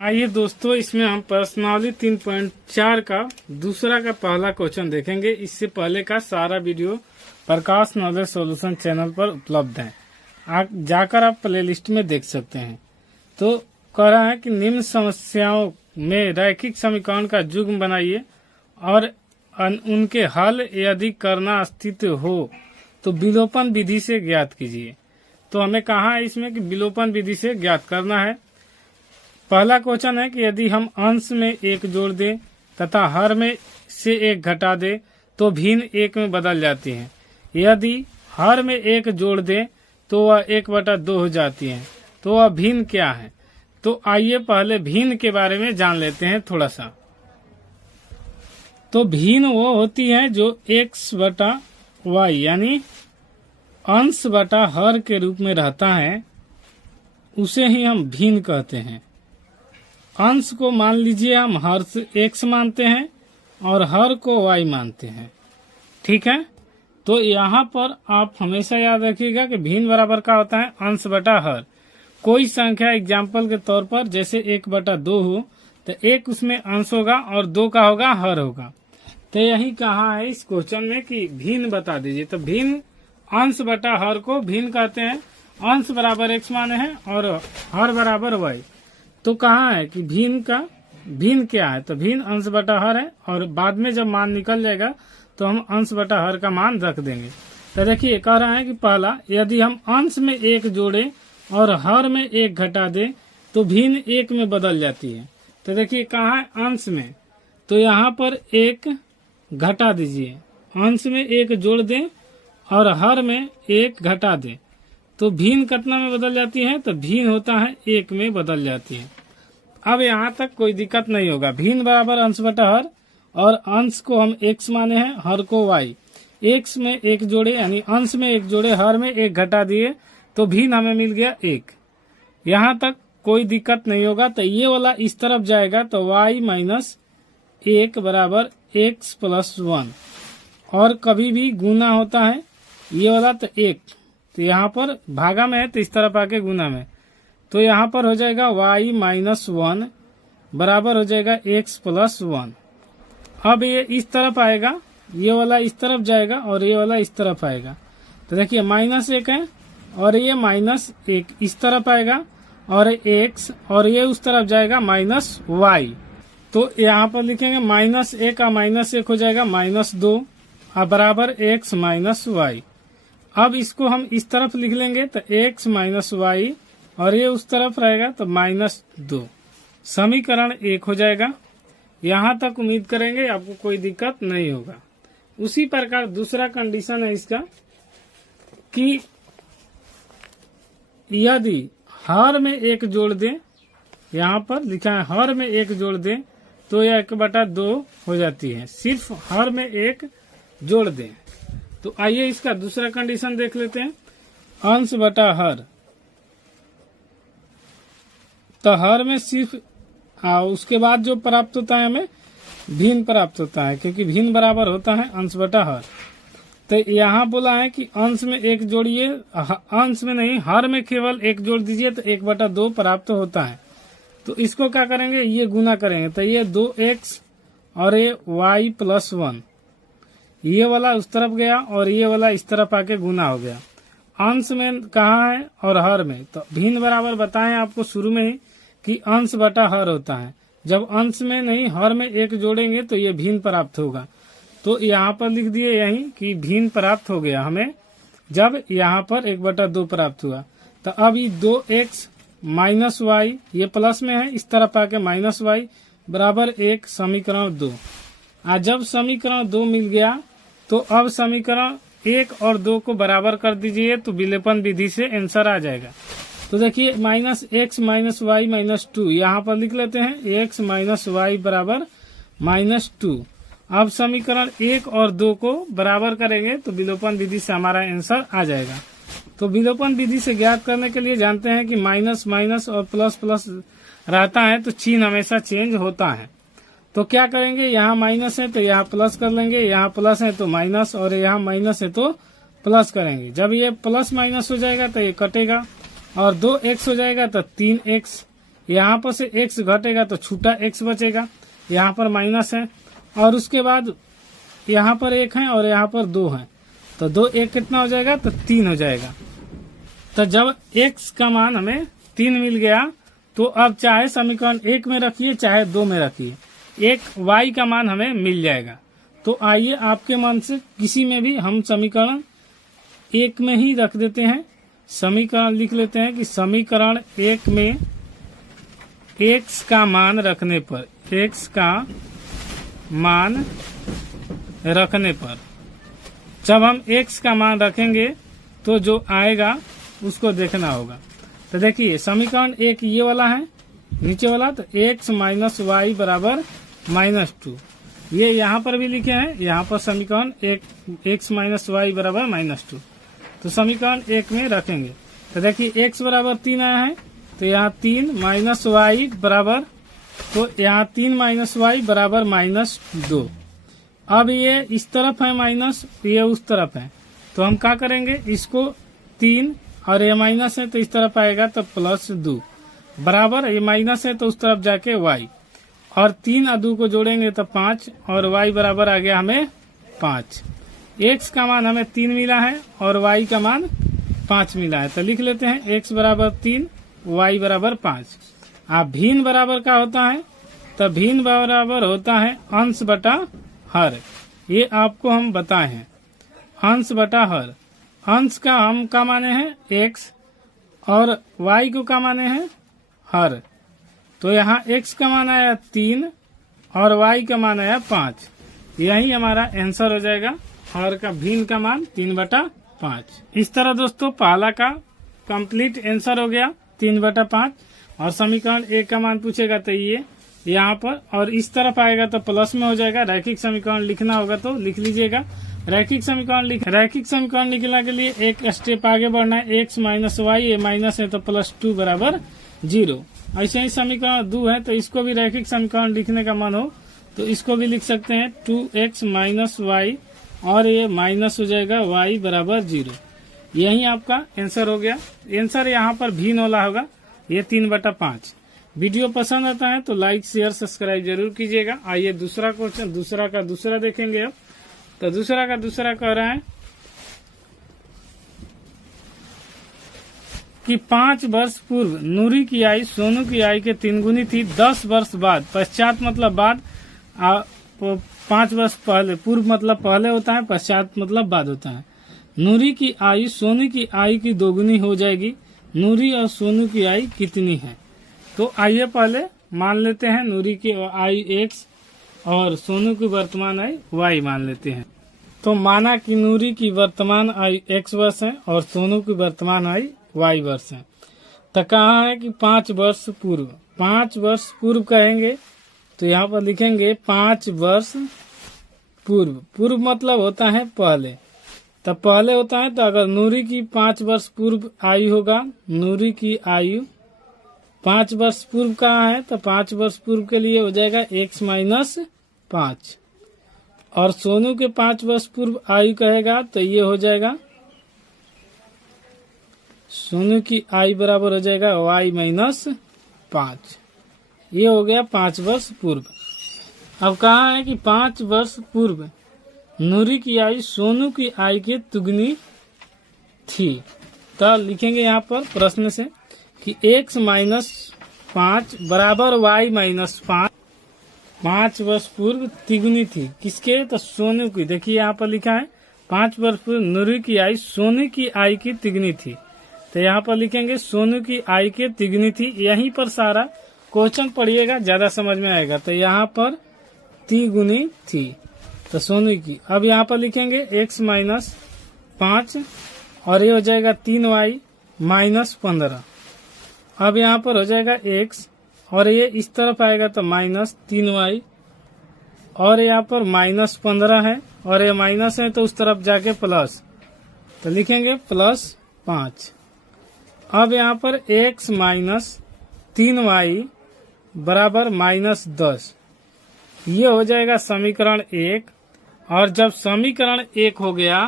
आइए दोस्तों, इसमें हम पर्सनाली 3.4 का दूसरा का पहला क्वेश्चन देखेंगे। इससे पहले का सारा वीडियो प्रकाश नॉलेज सॉल्यूशन चैनल पर उपलब्ध है, जाकर आप प्लेलिस्ट में देख सकते हैं। तो कह रहा है कि निम्न समस्याओं में रैखिक समीकरण का युग्म बनाइए और उनके हल यदि करना अस्तित्व हो तो विलोपन विधि से ज्ञात कीजिए। तो हमें कहा है इसमें कि विलोपन विधि से ज्ञात करना है। पहला क्वेश्चन है कि यदि हम अंश में एक जोड़ दें तथा हर में से एक घटा दें तो भिन्न एक में बदल जाती हैं। यदि हर में एक जोड़ दें तो वह 1/2 हो जाती है। तो वह भिन्न क्या है? तो आइए पहले भिन्न के बारे में जान लेते हैं थोड़ा सा। तो भिन्न वो होती है जो x/y यानी अंश बटा हर के रूप में रहता है, उसे ही हम भिन्न कहते हैं। अंश को मान लीजिए हम हर से x मानते हैं और हर को y मानते हैं, ठीक है। तो यहाँ पर आप हमेशा याद रखिएगा कि भिन्न बराबर का होता है अंश बटा हर। कोई संख्या एग्जाम्पल के तौर पर जैसे 1/2 हो तो 1 उसमें अंश होगा और 2 का होगा हर होगा। तो यही कहा है इस क्वेश्चन में कि भिन्न बता दीजिए। तो भिन्न अंश बटा हर को भिन्न कहते हैं। अंश बराबर x माने हैं और हर बराबर y। तो कहा है कि भिन्न क्या है? तो भिन्न अंश बटा हर है और बाद में जब मान निकल जाएगा तो हम अंश बटा हर का मान रख देंगे। तो देखिए कह रहा है कि पहला, यदि हम अंश में एक जोड़े और हर में एक घटा दें तो भिन्न एक में बदल जाती है। तो देखिए कहाँ है अंश में, तो यहाँ पर एक घटा दीजिए। अंश में एक जोड़ दें और हर में एक घटा दें तो भिन्न कितना में बदल जाती है? तो भिन्न होता है 1 में बदल जाती है। अब यहाँ तक कोई दिक्कत नहीं होगा। भिन्न बराबर अंश बटा हर और अंश को हम x माने हैं, हर को y। x में एक जोड़े यानी अंश में एक जोड़े, हर में एक घटा दिए तो भिन्न हमें मिल गया 1। यहाँ तक कोई दिक्कत नहीं होगा। तो ये वाला इस तरफ जाएगा तो y - 1 बराबर x + 1 और कभी भी गुना होता है ये वाला तो 1। तो यहाँ पर भागा में है तो इस तरफ आके गुना में, तो यहाँ पर हो जाएगा y - 1 बराबर हो जाएगा x + 1। अब ये इस तरफ आएगा, ये वाला इस तरफ जाएगा और ये वाला इस तरफ आएगा। तो देखिए -1 है और ये -1 इस तरफ आएगा और x और ये उस तरफ जाएगा -y। तो यहाँ पर लिखेंगे -1 का -1 हो जाएगा -2 बराबर x - y। अब इसको हम इस तरफ लिख लेंगे तो x - y और ये उस तरफ रहेगा तो -2। समीकरण 1 हो जाएगा। यहाँ तक उम्मीद करेंगे आपको कोई दिक्कत नहीं होगा। उसी प्रकार दूसरा कंडीशन है इसका कि यदि हर में एक जोड़ दें, यहाँ पर लिखा है हर में एक जोड़ दें तो यह 1/2 हो जाती है। सिर्फ हर में एक जोड़ दें। तो आइए इसका दूसरा कंडीशन देख लेते हैं। अंश बटा हर, तो हर में सिर्फ उसके बाद जो प्राप्त होता है हमें भिन्न प्राप्त होता है, क्योंकि भिन्न बराबर होता है अंश बटा हर। तो यहाँ बोला है कि अंश में एक जोड़िए, अंश में नहीं हर में केवल एक जोड़ दीजिए तो 1/2 प्राप्त होता है। तो इसको क्या करेंगे, ये गुना करेंगे तो ये 2x और ये y + 1, ये वाला उस तरफ गया और ये वाला इस तरफ आके गुना हो गया। अंश में कहाँ है और हर में, तो भिन्न बराबर बताएं आपको शुरू में ही कि अंश बटा हर होता है। जब अंश में नहीं हर में एक जोड़ेंगे तो ये भिन्न प्राप्त होगा। तो यहाँ पर लिख दिए यही कि भिन्न प्राप्त हो गया हमें जब यहाँ पर 1/2 प्राप्त हुआ। तो अब ये 2x - y ये प्लस में है, इस तरफ आके -y बराबर 1 समीकरण 2। जब समीकरण 2 मिल गया तो अब समीकरण 1 और 2 को बराबर कर दीजिए तो विलोपन विधि से आंसर आ जाएगा। तो देखिए -x - y - 2 यहाँ पर लिख लेते हैं x - y बराबर -2। अब समीकरण 1 और 2 को बराबर करेंगे तो विलोपन विधि से हमारा आंसर आ जाएगा। तो विलोपन विधि से ज्ञात करने के लिए जानते हैं कि माइनस माइनस और प्लस प्लस रहता है तो चिन्ह हमेशा चेंज होता है। तो क्या करेंगे, यहाँ माइनस है तो यहाँ प्लस कर लेंगे, यहाँ प्लस है तो माइनस और यहाँ माइनस है तो प्लस करेंगे। जब ये प्लस माइनस हो जाएगा तो ये कटेगा और 2x हो जाएगा तो 3x, यहाँ पर से x घटेगा तो छूटा x बचेगा, यहाँ पर माइनस है, और उसके बाद यहाँ पर 1 है और यहाँ पर 2 है, तो 2 1 कितना हो जाएगा, तो 3 हो जाएगा। तो जब x का मान हमें 3 मिल गया, तो अब चाहे समीकरण 1 में रखिए चाहे 2 में रखिए, एक y का मान हमें मिल जाएगा। तो आइए आपके मन से किसी में भी हम समीकरण 1 में ही रख देते हैं। समीकरण लिख लेते हैं कि समीकरण 1 में x का मान रखने पर, x का मान रखने पर, जब हम x का मान रखेंगे तो जो आएगा उसको देखना होगा। तो देखिए समीकरण 1 ये वाला है, नीचे वाला, तो x माइनस वाई बराबर -2, ये यहाँ पर भी लिखे हैं, यहाँ पर समीकरण 1 x माइनस वाई बराबर -2, तो समीकरण 1 में रखेंगे। तो देखिए x बराबर 3 आया है, तो यहाँ 3 माइनस वाई बराबर, तो यहाँ 3 माइनस वाई बराबर -2। अब ये इस तरफ है माइनस, ये उस तरफ है, तो हम क्या करेंगे, इसको 3 और ये माइनस है तो इस तरफ आएगा तो +2 बराबर, ये माइनस है तो उस तरफ जाके y, और 3 और 2 को जोड़ेंगे तो 5, और y बराबर आ गया हमें 5। x का मान हमें 3 मिला है और y का मान 5 मिला है, तो लिख लेते हैं x बराबर 3, y बराबर 5। अब भिन्न बराबर क्या होता है, तो भिन्न बराबर होता है अंश बटा हर, ये आपको हम बताए हैं, अंश बटा हर। अंश का हम का माने हैं x और y को का माने हैं हर, तो यहाँ x का मान आया 3 और y का मान आया 5, यही हमारा आंसर हो जाएगा। हर का भिन्न का मान 3/5। इस तरह दोस्तों पहला का कंप्लीट आंसर हो गया 3/5, और समीकरण 1 का मान पूछेगा तो ये यहाँ पर, और इस तरफ आएगा तो प्लस में हो जाएगा। रैखिक समीकरण लिखना होगा तो लिख लीजिएगा। रैखिक समीकरण लिखने के लिए एक स्टेप आगे बढ़ना है, x माइनस वाई, ये माइनस है तो +2 बराबर 0। ऐसे ही समीकरण 2 है, तो इसको भी रैखिक समीकरण लिखने का मन हो तो इसको भी लिख सकते हैं 2x माइनस वाई, और ये माइनस हो जाएगा y बराबर 0। यही आपका आंसर हो गया। आंसर यहाँ पर भिन्न वाला होगा, ये 3/5। वीडियो पसंद आता है तो लाइक शेयर सब्सक्राइब जरूर कीजिएगा। आइए दूसरा क्वेश्चन दूसरा देखेंगे। अब तो दूसरा कह रहा है कि 5 वर्ष पूर्व नूरी की आयु सोनू की आयु के 3 गुनी थी। 10 वर्ष बाद, पश्चात मतलब बाद, 5 वर्ष पहले, पूर्व मतलब पहले होता है, पश्चात मतलब बाद होता है। नूरी की आयु सोनू की आयु की 2 गुनी हो जाएगी। नूरी और सोनू की आयु कितनी है? तो आइए पहले मान लेते हैं नूरी की आयु x और सोनू की वर्तमान आयु y मान लेते हैं। तो माना कि नूरी की वर्तमान आयु x वर्ष है और सोनू की वर्तमान आयु y वर्ष है। तो कहा है कि 5 वर्ष पूर्व, 5 वर्ष पूर्व कहेंगे तो यहाँ पर लिखेंगे 5 वर्ष पूर्व। पूर्व मतलब होता है पहले, तो पहले होता है, तो अगर नूरी की 5 वर्ष पूर्व आयु होगा, नूरी की आयु 5 वर्ष पूर्व कहाँ है, तो 5 वर्ष पूर्व के लिए हो जाएगा x माइनस 5, और सोनू के 5 वर्ष पूर्व आयु कहेगा तो ये हो जाएगा, सोनू की आयु बराबर हो जाएगा y माइनस 5। ये हो गया 5 वर्ष पूर्व। अब कहा है कि 5 वर्ष पूर्व नूरी की आयु सोनू की आयु के दुगनी थी। तो लिखेंगे यहाँ पर प्रश्न से कि x माइनस 5 बराबर y माइनस 5। 5 वर्ष पूर्व तिगुनी थी किसके? तो सोनू की। देखिए यहाँ पर लिखा है 5 वर्ष पूर्व नूरी की आयु सोनू की आयु की तिगुनी थी, तो यहाँ पर लिखेंगे सोनू की आयु के तिगुनी थी। यहीं पर सारा क्वेश्चन पढ़िएगा, ज्यादा समझ में आएगा। तो यहाँ पर तिगुनी थी तो सोनू की। अब यहाँ पर लिखेंगे x माइनस 5 और ये हो जाएगा 3y माइनस 15। अब यहाँ पर हो जाएगा x और ये इस तरफ आएगा तो माइनस 3y, और यहाँ पर माइनस 15 है और ये माइनस है तो उस तरफ जाके प्लस, तो लिखेंगे +5। अब यहाँ पर x माइनस 3y बराबर -10, ये हो जाएगा समीकरण 1। और जब समीकरण 1 हो गया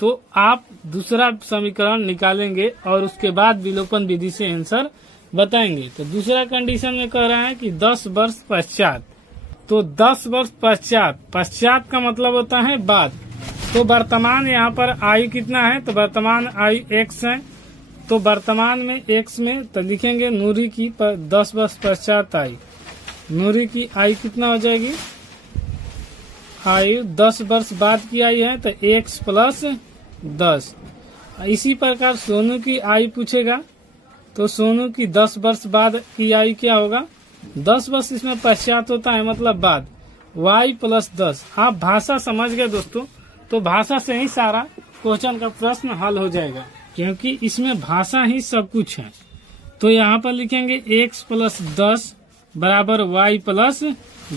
तो आप दूसरा समीकरण निकालेंगे और उसके बाद विलोपन विधि से आंसर बताएंगे। तो दूसरा कंडीशन में कह रहा है कि 10 वर्ष पश्चात। तो 10 वर्ष पश्चात, पश्चात का मतलब होता है बाद। तो वर्तमान यहाँ पर आयु कितना है, तो वर्तमान आयु x है। तो वर्तमान में x में तो लिखेंगे नूरी की 10 वर्ष पश्चात आयु। नूरी की आयु कितना हो जाएगी, आयु 10 वर्ष बाद की आयु है तो x प्लस 10। इसी प्रकार सोनू की आयु पूछेगा तो सोनू की 10 वर्ष बाद की आयु क्या होगा, 10 वर्ष इसमें पश्चात होता है मतलब बाद, y प्लस 10। आप भाषा समझ गए दोस्तों, तो भाषा से ही सारा क्वेश्चन का प्रश्न हल हो जाएगा, क्योंकि इसमें भाषा ही सब कुछ है। तो यहाँ पर लिखेंगे x प्लस 10 बराबर y प्लस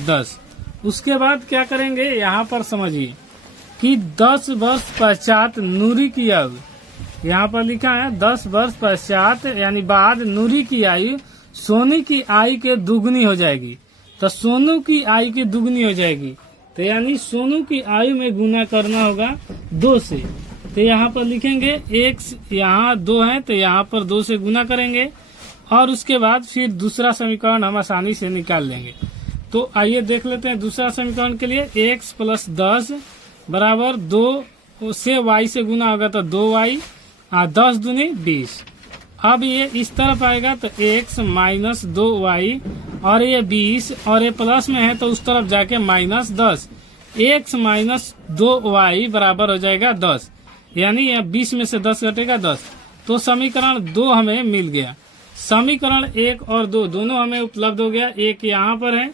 10। उसके बाद क्या करेंगे, यहाँ पर समझिए कि 10 वर्ष पश्चात नूरी की आयु, यहाँ पर लिखा है 10 वर्ष पश्चात यानी बाद नूरी की आयु सोनी की आयु के दुगनी हो जाएगी। तो सोनू की आयु की दुगनी हो जाएगी, तो यानी सोनू की आयु में गुना करना होगा 2 से। तो यहाँ पर लिखेंगे x, यहाँ 2 है तो यहाँ पर 2 से गुना करेंगे और उसके बाद फिर दूसरा समीकरण हम आसानी से निकाल लेंगे। तो आइए देख लेते हैं दूसरा समीकरण के लिए, x प्लस 10 बराबर 2 से y से गुना होगा तो 2y, 10 दूनी 20। अब ये इस तरफ आएगा तो x माइनस 2y और ये 20 और ये प्लस में है तो उस तरफ जाके माइनस 10। x माइनस 2y बराबर हो जाएगा 10, यानी यह 20 में से 10 घटेगा 10। तो समीकरण 2 हमें मिल गया। समीकरण 1 और 2 दोनों हमें उपलब्ध हो गया, एक यहाँ पर है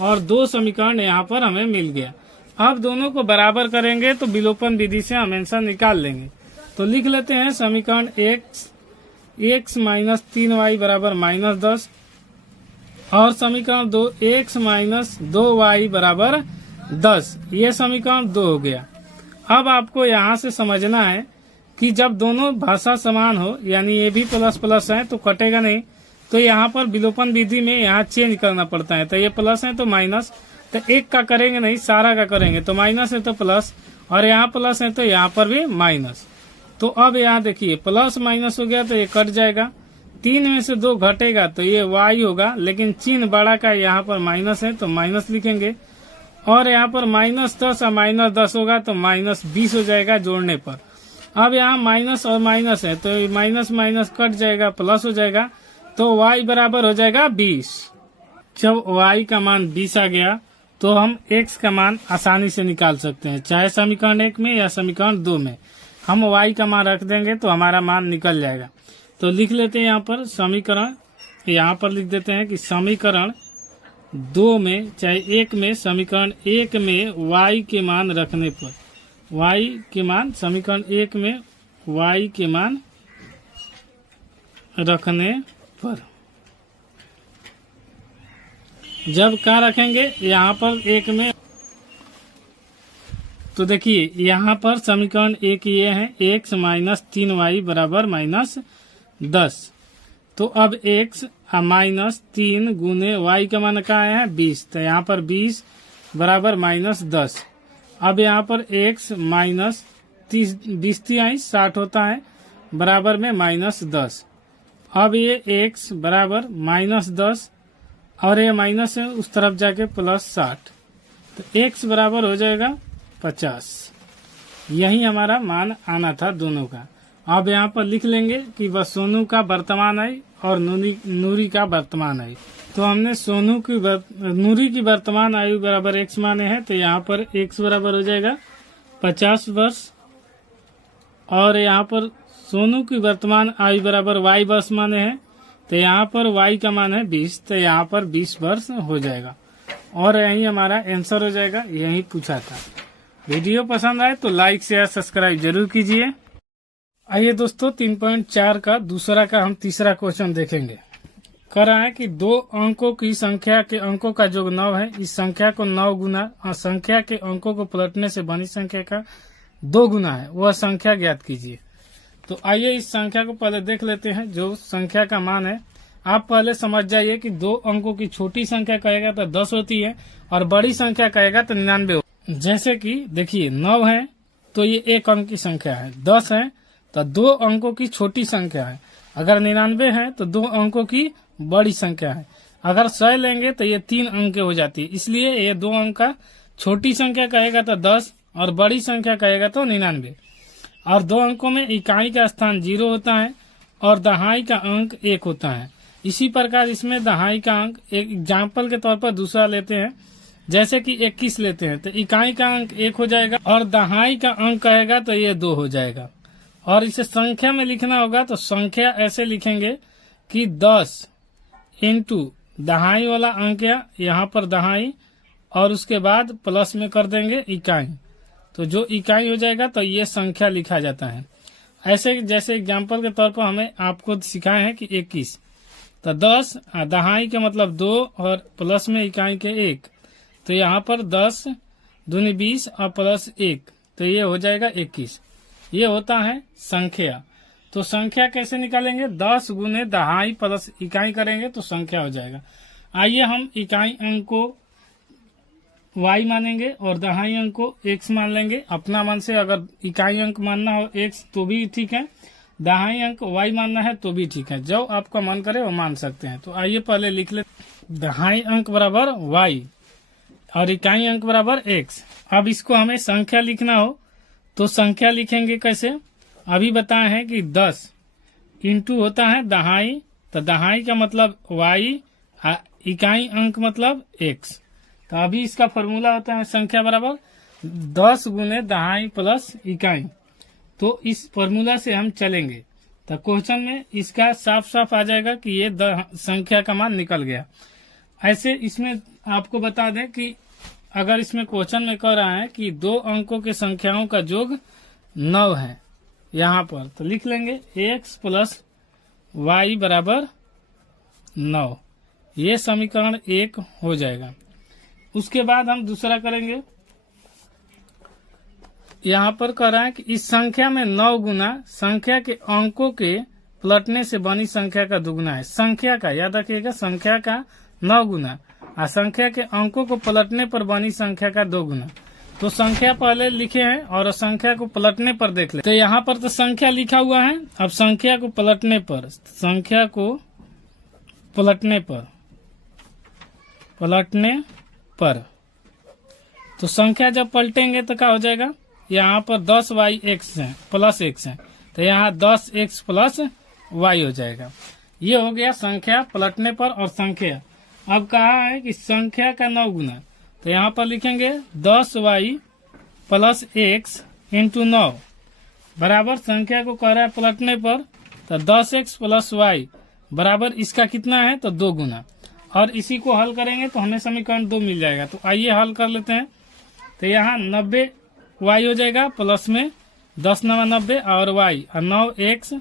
और 2 समीकरण यहाँ पर हमें मिल गया। अब दोनों को बराबर करेंगे तो विलोपन विधि से हम आंसर निकाल लेंगे। तो लिख लेते हैं समीकरण x माइनस 3y बराबर माइनस 10 और समीकरण 2 x माइनस 2y बराबर 10। ये समीकरण 2 हो गया। अब आपको यहाँ से समझना है कि जब दोनों भाषा समान हो, यानी ये भी प्लस प्लस है तो कटेगा नहीं, तो यहाँ पर विलोपन विधि में यहाँ चेंज करना पड़ता है। तो ये प्लस है तो माइनस, तो एक का करेंगे नहीं सारा का करेंगे, तो माइनस है तो प्लस और यहाँ प्लस है तो यहाँ पर भी माइनस। तो अब यहाँ देखिए प्लस माइनस हो गया तो ये कट जाएगा, 3 में से 2 घटेगा तो ये y होगा, लेकिन चिन्ह बड़ा का यहाँ पर माइनस है तो माइनस लिखेंगे और यहाँ पर माइनस 10 और माइनस 10 होगा तो माइनस 20 हो जाएगा जोड़ने पर। अब यहाँ माइनस और माइनस है तो माइनस माइनस कट जाएगा, प्लस हो जाएगा तो y बराबर हो जाएगा 20। जब y का मान 20 आ गया तो हम x का मान आसानी से निकाल सकते हैं, चाहे समीकरण 1 में या समीकरण 2 में। हम y का मान रख देंगे तो हमारा मान निकल जाएगा। तो लिख लेते हैं यहाँ पर समीकरण, यहाँ पर लिख देते हैं कि समीकरण 2 में चाहे 1 में, समीकरण 1 में y के मान रखने पर, y के मान समीकरण 1 में y के मान रखने पर जब क्या रखेंगे यहाँ पर 1 में, तो देखिए यहाँ पर समीकरण 1 ये है x माइनस 3y बराबर माइनस 10। तो अब x माइनस 3 गुने y का मान क्या है 20, तो यहाँ पर 20 बराबर माइनस 10। अब यहाँ पर x माइनस 20 60 होता है बराबर में माइनस 10। अब ये x बराबर माइनस 10 और ये माइनस है उस तरफ जाके प्लस 60, तो x बराबर हो जाएगा 50। यही हमारा मान आना था दोनों का। अब यहाँ पर लिख लेंगे कि वह सोनू का वर्तमान आयु और नूरी का वर्तमान आयु। तो हमने सोनू की नूरी की वर्तमान आयु बराबर x माने हैं, तो यहाँ पर x बराबर हो जाएगा 50 वर्ष और यहाँ पर सोनू की वर्तमान आयु बराबर y वर्ष माने हैं, तो यहाँ पर y का मान है 20, तो यहाँ पर 20 वर्ष हो जाएगा और यही हमारा आंसर हो जाएगा। यही पूछा था। वीडियो पसंद आए तो लाइक शेयर सब्सक्राइब जरूर कीजिए। आइए दोस्तों 3.4 का दूसरा का हम तीसरा क्वेश्चन देखेंगे। कह रहा है कि 2 अंकों की संख्या के अंकों का योग 9 है, इस संख्या को 9 गुना संख्या के अंकों को पलटने से बनी संख्या का 2 गुना है, वह संख्या ज्ञात कीजिए। तो आइए इस संख्या को पहले देख लेते हैं। जो संख्या का मान है, आप पहले समझ जाइए कि 2 अंकों की छोटी संख्या कहेगा तो 10 होती है और बड़ी संख्या कहेगा तो 99। जैसे कि देखिए 9 है तो ये 1 अंक की संख्या है, 10 है तो 2 अंकों की छोटी संख्या है, अगर 99 है तो 2 अंकों की बड़ी संख्या है। अगर 100 लेंगे तो ये 3 अंक के हो जाती है, इसलिए ये 2 अंक का छोटी संख्या कहेगा तो 10 और बड़ी संख्या कहेगा तो 99। और 2 अंकों में इकाई का स्थान 0 होता है और दहाई का अंक 1 होता है। इसी प्रकार इसमें दहाई का अंक एक एग्जाम्पल के तौर पर दूसरा लेते हैं, जैसे कि 21 लेते हैं तो इकाई का अंक 1 हो जाएगा और दहाई का अंक कहेगा तो ये 2 हो जाएगा। और इसे संख्या में लिखना होगा तो संख्या ऐसे लिखेंगे कि 10 इंटू दहाई वाला अंक यहाँ पर दहाई और उसके बाद प्लस में कर देंगे इकाई, तो जो इकाई हो जाएगा तो ये संख्या लिखा जाता है। ऐसे जैसे एग्जाम्पल के तौर पर हमें आपको सिखाए हैं कि 21, तो 10 दहाई के मतलब 2 और प्लस में इकाई के 1, तो यहाँ पर 10 दूनी 20 और प्लस 1, तो ये हो जाएगा 21। ये होता है संख्या। तो संख्या कैसे निकालेंगे? 10 गुने दहाई प्लस इकाई करेंगे तो संख्या हो जाएगा। आइए हम इकाई अंक को y मानेंगे और दहाई अंक को x मान लेंगे अपना मन से। अगर इकाई अंक मानना हो x तो भी ठीक है, दहाई अंक y मानना है तो भी ठीक है, जो आपका मन करे वो मान सकते हैं। तो आइए पहले लिख ले, दहाई अंक बराबर y और इकाई अंक बराबर x। अब इसको हमें संख्या लिखना हो तो संख्या लिखेंगे कैसे? अभी बताए हैं कि 10 इंटू होता है दहाई, तो दहाई का मतलब y, इकाई अंक मतलब x। तो अभी इसका फॉर्मूला होता है संख्या बराबर 10 गुने दहाई प्लस इकाई। तो इस फॉर्मूला से हम चलेंगे तो क्वेश्चन में इसका साफ साफ आ जाएगा कि ये संख्या का मान निकल गया। ऐसे इसमें आपको बता दें कि अगर इसमें क्वेश्चन में कह रहा है कि 2 अंकों के संख्याओं का योग 9 है यहाँ पर, तो लिख लेंगे x प्लस y बराबर 9। ये समीकरण 1 हो जाएगा। उसके बाद हम दूसरा करेंगे। यहाँ पर कह रहा है कि इस संख्या में 9 गुना संख्या के अंकों के पलटने से बनी संख्या का दुगुना है। संख्या का याद रखिएगा, संख्या का 9 गुना और संख्या के अंकों को पलटने पर बनी संख्या का 2 गुना। तो संख्या पहले लिखे हैं और संख्या को पलटने पर देख ले। तो यहाँ पर तो संख्या लिखा हुआ है, अब संख्या को पलटने पर, संख्या को पलटने पर तो संख्या जब पलटेंगे तो क्या हो जाएगा? यहाँ पर 10y(x) है प्लस x है, तो यहाँ 10x प्लस y हो जाएगा। ये हो गया संख्या पलटने पर। और संख्या अब कहा है कि संख्या का 9 गुना, तो यहाँ पर लिखेंगे 10y प्लस x इंटू 9 बराबर संख्या को कह रहा है पलटने पर, तो 10x प्लस y बराबर इसका कितना है? तो 2 गुना। और इसी को हल करेंगे तो हमें समीकरण 2 मिल जाएगा। तो आइए हल कर लेते हैं। तो यहाँ 90y हो जाएगा प्लस में 10 9 90 और y और 9x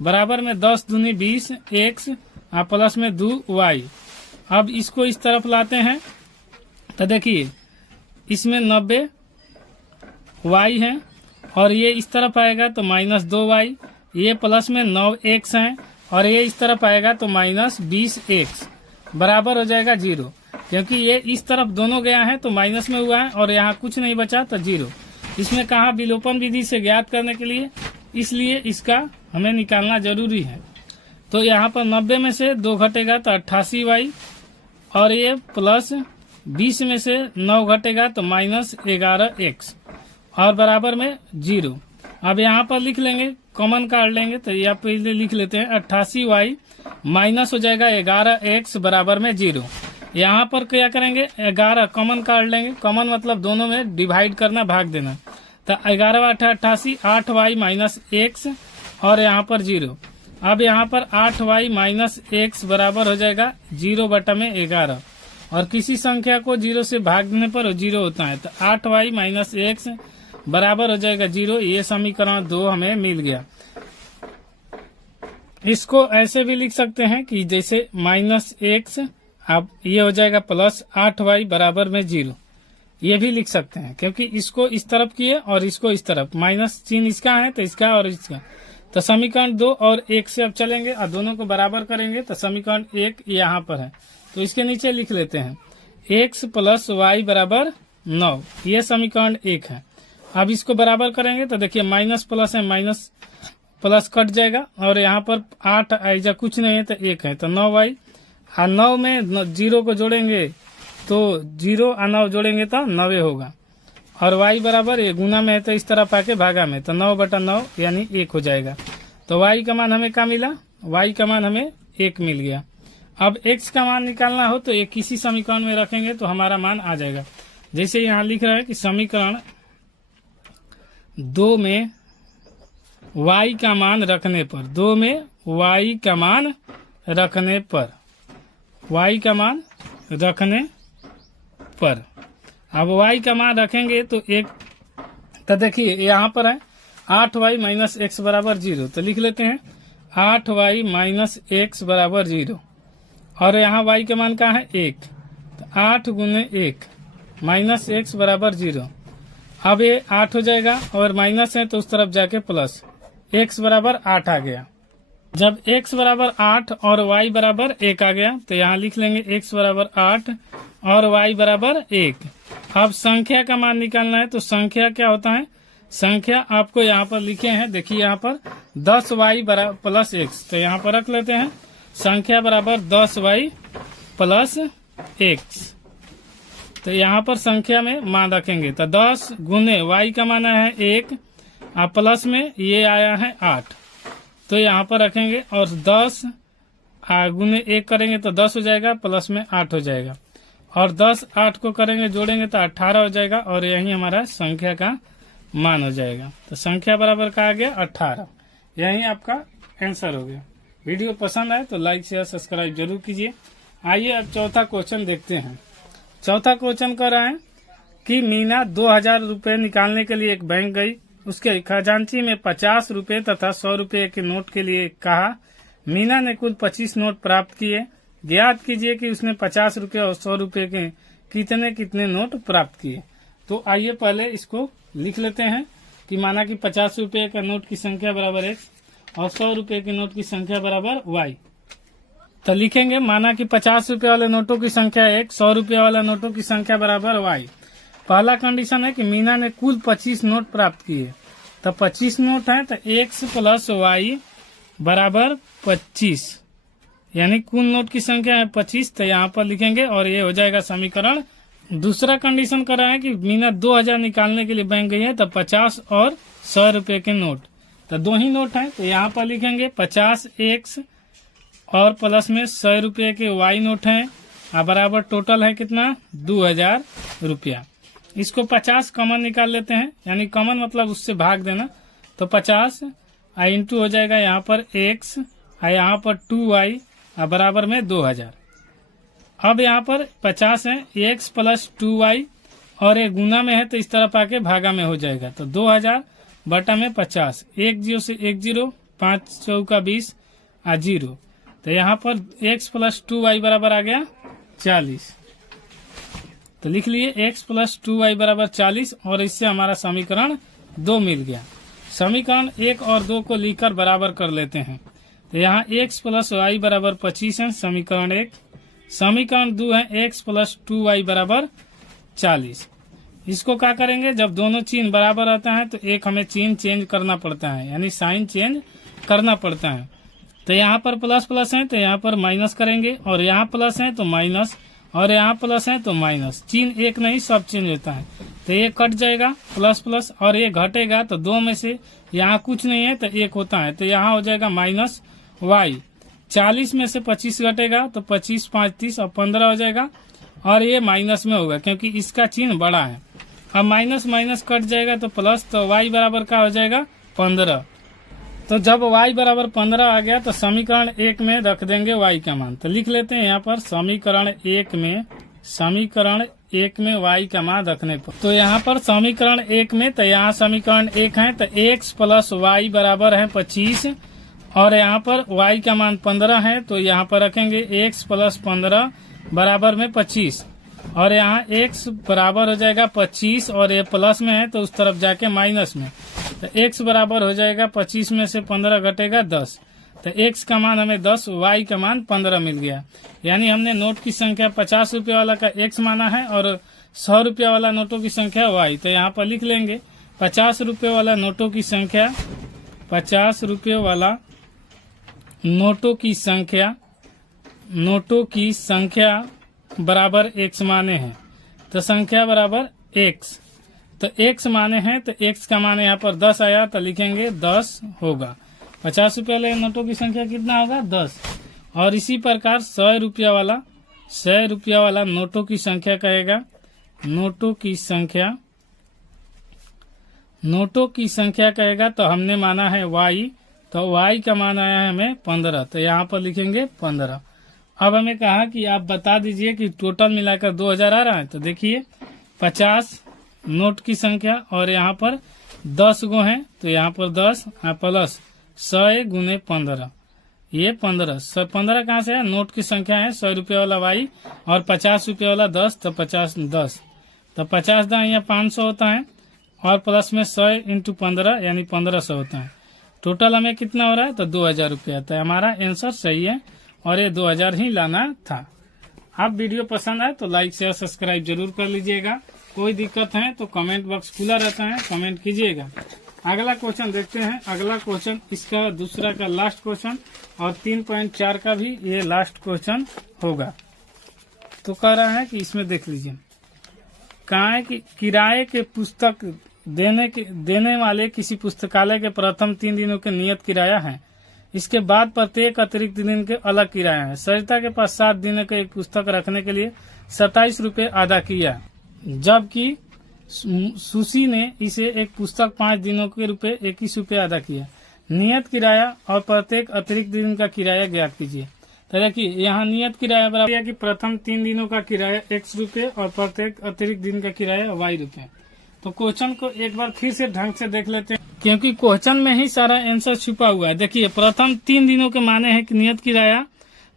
बराबर में 10 दूनी 20 x और प्लस में 2y। अब इसको इस तरफ लाते हैं तो देखिए इसमें 90y है और ये इस तरफ आएगा तो माइनस 2y, ये प्लस में 9x है और ये इस तरफ आएगा तो माइनस 20x बराबर हो जाएगा 0। क्योंकि ये इस तरफ दोनों गया है तो माइनस में हुआ है और यहाँ कुछ नहीं बचा तो 0। इसमें कहा विलोपन विधि से ज्ञात करने के लिए, इसलिए इसका हमें निकालना जरूरी है। तो यहाँ पर 90 में से 2 घटेगा तो 88y और ये प्लस 20 में से 9 घटेगा तो माइनस 11x और बराबर में 0। अब यहाँ पर लिख लेंगे, कॉमन काट लेंगे तो यहाँ पहले लिख लेते हैं 88y माइनस हो जाएगा 11x बराबर में 0। यहाँ पर क्या करेंगे? 11 कॉमन काट लेंगे, कॉमन मतलब दोनों में डिवाइड करना, भाग देना। तो 11 88 8y माइनस x और यहाँ पर 0। अब यहाँ पर 8y माइनस x बराबर हो जाएगा 0/11 और किसी संख्या को 0 से भागने पर 0 होता है, तो 8y माइनस x बराबर हो जाएगा 0। ये समीकरण 2 हमें मिल गया। इसको ऐसे भी लिख सकते हैं कि जैसे माइनस x, अब ये हो जाएगा प्लस 8y बराबर में 0। ये भी लिख सकते हैं क्योंकि इसको इस तरफ किए और इसको इस तरफ, माइनस चिन्ह इसका है तो इसका और इसका। तो समीकरण 2 और 1 से अब चलेंगे और दोनों को बराबर करेंगे। तो समीकरण 1 यहाँ पर है तो इसके नीचे लिख लेते हैं x प्लस y बराबर 9। ये समीकरण 1 है। अब इसको बराबर करेंगे तो देखिए माइनस प्लस है, माइनस प्लस कट जाएगा और यहाँ पर 8 आएगा, कुछ नहीं है तो 1 है, तो 9y और 9 में 0 को जोड़ेंगे तो 0 और 9 जोड़ेंगे तो 9 होगा। और y बराबर ये गुना में है तो इस तरफ आके भागा में, तो 9/9 यानी 1 हो जाएगा। तो y का मान हमें क्या मिला, y का मान हमें 1 मिल गया। अब x का मान निकालना हो तो एक किसी समीकरण में रखेंगे तो हमारा मान आ जाएगा। जैसे यहाँ लिख रहा है कि समीकरण 2 में y का मान रखने पर, 2 में y का मान रखने पर, y का मान रखने पर, अब y का मान रखेंगे तो एक, तो देखिए यहाँ पर है 8y माइनस एक्स बराबर 0, तो लिख लेते हैं 8y माइनस एक्स बराबर 0। और यहाँ y का मान क्या है 1, तो 8 गुने 1 माइनस एक्स बराबर 0। अब ये 8 हो जाएगा और माइनस है तो उस तरफ जाके प्लस, x बराबर 8 आ गया। जब x बराबर 8 और y बराबर 1 आ गया तो यहाँ लिख लेंगे x बराबर 8 और y बराबर 1। अब संख्या का मान निकालना है तो संख्या क्या होता है, संख्या आपको यहाँ पर लिखे हैं, देखिए यहाँ पर 10y बराबर प्लस x, तो यहाँ पर रख लेते हैं संख्या बराबर 10y प्लस x। तो यहाँ पर संख्या में मान रखेंगे तो 10 गुने y का मान है 1 और प्लस में ये आया है 8, तो यहाँ पर रखेंगे और 10 गुने 1 करेंगे तो 10 हो जाएगा, प्लस में 8 हो जाएगा, और 10 8 को करेंगे जोड़ेंगे तो 18 हो जाएगा, और यही हमारा संख्या का मान हो जाएगा। तो संख्या बराबर का आ गया 18, यही आपका आंसर हो गया। वीडियो पसंद आए तो लाइक शेयर सब्सक्राइब जरूर कीजिए। आइए अब चौथा क्वेश्चन देखते हैं। चौथा क्वेश्चन कर रहा है कि मीना 2000 रुपये निकालने के लिए एक बैंक गई, उसके खजांची में 50 रुपये तथा 100 रुपये के नोट के लिए कहा। मीना ने कुल 25 नोट प्राप्त किए, ज्ञात कीजिए कि उसने 50 रुपये और 100 रुपये के कितने कितने नोट प्राप्त किए। तो आइए पहले इसको लिख लेते हैं कि माना कि 50 रुपये का नोट की संख्या बराबर x और 100 रुपये के नोट की संख्या बराबर y। तो लिखेंगे माना कि 50 रुपये वाले नोटों की संख्या x, 100 रुपये वाला नोटों की संख्या बराबर y। पहला कंडीशन है कि मीना ने कुल 25 नोट प्राप्त किए, तो 25 नोट है तो x प्लस y बराबर 25, यानी कुल नोट की संख्या है 25, तो यहाँ पर लिखेंगे और ये हो जाएगा समीकरण। दूसरा कंडीशन कर रहा है कि मीना 2000 निकालने के लिए बैंक गई है, तो 50 और 100 रुपये के नोट, तो 2 ही नोट हैं, तो यहाँ पर लिखेंगे 50 x और प्लस में 100 रुपये के y नोट हैं, और बराबर टोटल है कितना 2000 रुपया। इसको 50 कॉमन निकाल लेते हैं, यानी कॉमन मतलब उससे भाग देना, तो 50 इंटू हो जाएगा यहाँ पर x और यहाँ पर 2y और बराबर में 2000। अब यहाँ पर 50 है x प्लस 2y और एक गुना में है तो इस तरफ आके भागा में हो जाएगा, तो 2000 बटा में 50, 1 0 से 1 0, 5 चौका 20 और 0, तो यहाँ पर x प्लस 2y बराबर आ गया 40। तो लिख लिए x प्लस 2y बराबर 40 और इससे हमारा समीकरण 2 मिल गया। समीकरण 1 और 2 को लिखकर बराबर कर लेते हैं, तो यहाँ x प्लस y बराबर 25 है समीकरण 1। समीकरण 2 है x प्लस 2y बराबर 40। इसको क्या करेंगे, जब दोनों चिन्ह बराबर रहता है तो एक हमें चिन्ह चेंज करना पड़ता है, यानी साइन चेंज करना पड़ता है। तो यहाँ पर प्लस प्लस है तो यहाँ पर माइनस करेंगे, और यहाँ प्लस है तो माइनस, और यहाँ प्लस है तो माइनस, चिन्ह एक नहीं सब चेंज होता है, तो ये कट जाएगा प्लस प्लस, और ये घटेगा तो 2 में से यहाँ कुछ नहीं है तो 1 होता है, तो यहाँ हो जाएगा माइनस y। 40 में से 25 घटेगा तो 25 5 30 और 15 हो जाएगा, और ये माइनस में होगा क्योंकि इसका चिन्ह बड़ा है। अब माइनस माइनस कट जाएगा तो प्लस, तो y बराबर का हो जाएगा 15। तो जब y बराबर 15 आ गया तो समीकरण 1 में रख देंगे y का मान। तो लिख लेते हैं यहाँ पर समीकरण 1 में y का मान रखने पर, तो यहाँ पर समीकरण 1 में, तो यहाँ समीकरण 1 है तो x प्लस y बराबर है 25, और यहाँ पर y का मान 15 है, तो यहाँ पर रखेंगे x प्लस 15 बराबर में 25, और यहाँ x बराबर हो जाएगा 25 और ये प्लस में है तो उस तरफ जाके माइनस में, तो x बराबर हो जाएगा 25 में से 15 घटेगा 10, तो x का मान हमें 10, y का मान 15 मिल गया। यानी हमने नोट की संख्या 50 रुपये वाला का x माना है और 100 रुपये वाला नोटों की संख्या y। तो यहाँ पर लिख लेंगे 50 रुपये वाला नोटों की संख्या, 50 रुपये वाला नोटों की संख्या नोटों की संख्या बराबर x माने हैं, तो संख्या बराबर x, तो x माने हैं तो x का मान यहाँ पर 10 आया तो लिखेंगे 10 होगा। 50 रुपये वाले नोटों की संख्या कितना होगा 10। और इसी प्रकार 100 रुपया वाला नोटों की संख्या कहेगा, नोटों की संख्या कहेगा तो हमने माना है y, तो y का मान आया है हमें 15, तो यहाँ पर लिखेंगे 15। अब हमें कहा कि आप बता दीजिए कि टोटल मिलाकर 2000 आ रहा है, तो देखिए 50 नोट की संख्या और यहाँ पर 10 गो हैं, तो यहाँ पर 10 प्लस 100 गुने 15, ये 15 कहाँ से है, नोट की संख्या है। 100 रुपये वाला y और 50 रुपये वाला 10, तो 50 10, तो 50 दाएं यहाँ 500 होता है और प्लस में 100 इंटू 15 यानी 1500 होता है। टोटल हमें कितना हो रहा है, तो 2000 रुपया। तो हमारा आंसर सही है और ये 2000 ही लाना था। आप वीडियो पसंद आए तो लाइक शेयर सब्सक्राइब जरूर कर लीजिएगा। कोई दिक्कत है तो कमेंट बॉक्स खुला रहता है, कमेंट कीजिएगा। अगला क्वेश्चन देखते हैं। अगला क्वेश्चन इसका दूसरा का लास्ट क्वेश्चन और 3.4 का भी ये लास्ट क्वेश्चन होगा। तो कह रहा है कि इसमें देख लीजिए, कहा है कि किराए के पुस्तक देने वाले किसी पुस्तकालय के प्रथम 3 दिनों के नियत किराया है। इसके बाद प्रत्येक अतिरिक्त दिन के अलग किराया है। सरिता के पास 7 दिनों के एक पुस्तक रखने के लिए 27 रुपये अदा किया, जबकि सुशी ने इसे एक पुस्तक 5 दिनों के रुपये 21 रुपये अदा किया। नियत किराया और प्रत्येक अतिरिक्त दिन का किराया ज्ञात कीजिए। तो देखिए यहाँ नियत किराया बराबर कि प्रथम 3 दिनों का किराया x रुपये और प्रत्येक अतिरिक्त दिन का किराया y रुपये। तो क्वेश्चन को एक बार फिर से ढंग से देख लेते हैं, क्योंकि क्वेश्चन में ही सारा आंसर छुपा हुआ है। देखिए प्रथम 3 दिनों के माने हैं कि नियत किराया,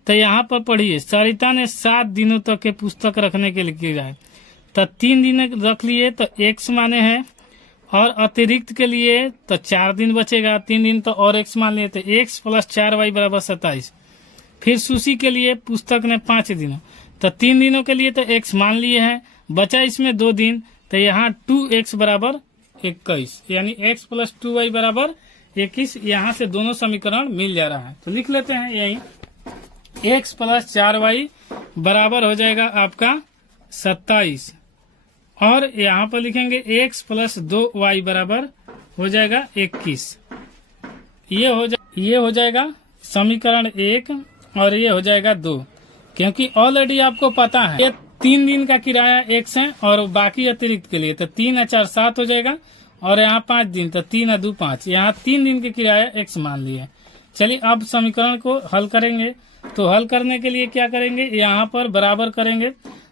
तो यहाँ पर पढ़िए सरिता ने 7 दिनों तक के पुस्तक रखने के लिए किराया, तो 3 दिन रख लिए तो x माने हैं और अतिरिक्त के लिए तो 4 दिन बचेगा, 3 दिन तो और x मान लिए, तो x प्लस 4y बराबर 27। फिर सुशी के लिए पुस्तक ने 5 दिनों, तो 3 दिनों के लिए तो x मान लिए हैं, बचा इसमें 2 दिन, तो यहाँ 2x बराबर 21 यानी x प्लस 2y बराबर 21। यहाँ से दोनों समीकरण मिल जा रहा है, तो लिख लेते हैं यही x प्लस 4y बराबर हो जाएगा आपका 27 और यहाँ पर लिखेंगे x प्लस 2y बराबर हो जाएगा 21। ये हो जाएगा समीकरण 1 और ये हो जाएगा 2, क्योंकि ऑलरेडी आपको पता है ये 3 दिन का किराया x है और बाकी अतिरिक्त के लिए तो 3 और 4 7 हो जाएगा और यहाँ 5 दिन तो 3 और 2 5, यहाँ 3 दिन के किराया x मान लिए। चलिए अब समीकरण को हल करेंगे। तो हल करने के लिए क्या करेंगे, यहाँ पर बराबर करेंगे।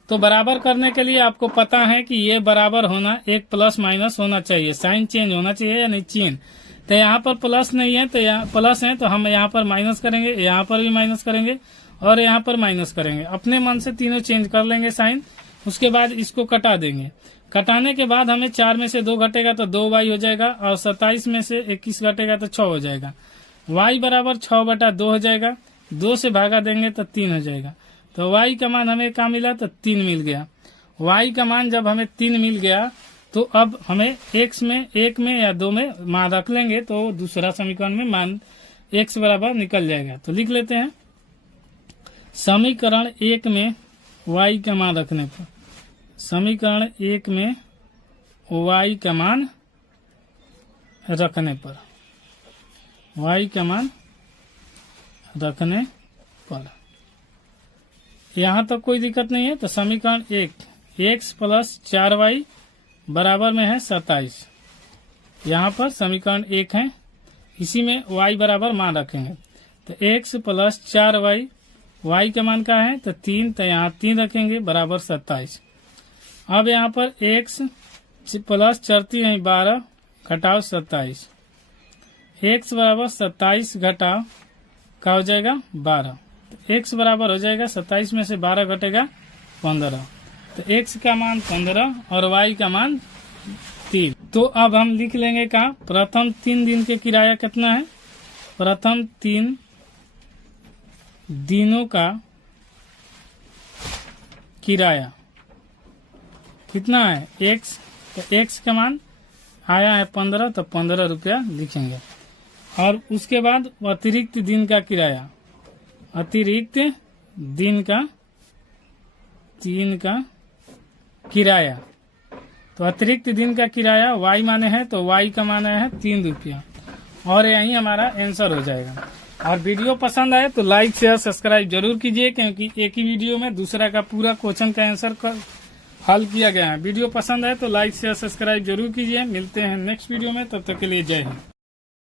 तो बराबर करने के लिए आपको पता है कि ये बराबर होना, एक प्लस माइनस होना चाहिए, साइन चेंज होना चाहिए या नहीं चेंज। तो यहाँ पर प्लस नहीं है तो यहाँ प्लस है, तो हम यहाँ पर माइनस करेंगे, यहाँ पर भी माइनस करेंगे और यहाँ पर माइनस करेंगे। अपने मन से तीनों चेंज कर लेंगे साइन, उसके बाद इसको कटा देंगे। कटाने के बाद हमें 4 में से 2 घटेगा तो 2y हो जाएगा और 27 में से 21 घटेगा तो 6 हो जाएगा। y बराबर 6/2 हो जाएगा, 2 से भागा देंगे तो 3 हो जाएगा। तो y का मान हमें क्या मिला, तो 3 मिल गया। y का मान जब हमें 3 मिल गया तो अब हमें x में 1 में या 2 में मान रख लेंगे तो दूसरा समीकरण में मान x बराबर निकल जाएगा। तो लिख लेते हैं समीकरण 1 में y का मान रखने पर, समीकरण 1 में y का मान रखने पर, y का मान रखने पर यहाँ तक कोई दिक्कत नहीं है। तो समीकरण 1 x प्लस 4y बराबर में है 27, यहाँ पर समीकरण 1 है, इसी में y बराबर मान रखेंगे। तो x प्लस 4y, y का मान क्या है तो 3, तो यहाँ 3 रखेंगे बराबर 27। अब यहाँ पर x प्लस 12 घटाओ 27, x बराबर 27 घटाओ क्या हो जाएगा 12, तो x बराबर हो जाएगा 27 में से 12 घटेगा 15, तो x का मान 15 और y का मान 3। तो अब हम लिख लेंगे का प्रथम 3 दिन के किराया कितना है, प्रथम 3 दिनों का किराया कितना है x, तो x का मान आया है 15, तो 15 रुपया लिखेंगे। और उसके बाद अतिरिक्त दिन का किराया, अतिरिक्त दिन का 3 का किराया। तो अतिरिक्त दिन का किराया y माने है, तो y का माना है 3 रुपया, और यही हमारा आंसर हो जाएगा। और वीडियो पसंद आए तो लाइक शेयर सब्सक्राइब जरूर कीजिए, क्योंकि एक ही वीडियो में दूसरा का पूरा क्वेश्चन का आंसर हल किया गया है। वीडियो पसंद आए तो लाइक शेयर सब्सक्राइब जरूर कीजिए। मिलते हैं नेक्स्ट वीडियो में, तब तक के लिए जय हिंद।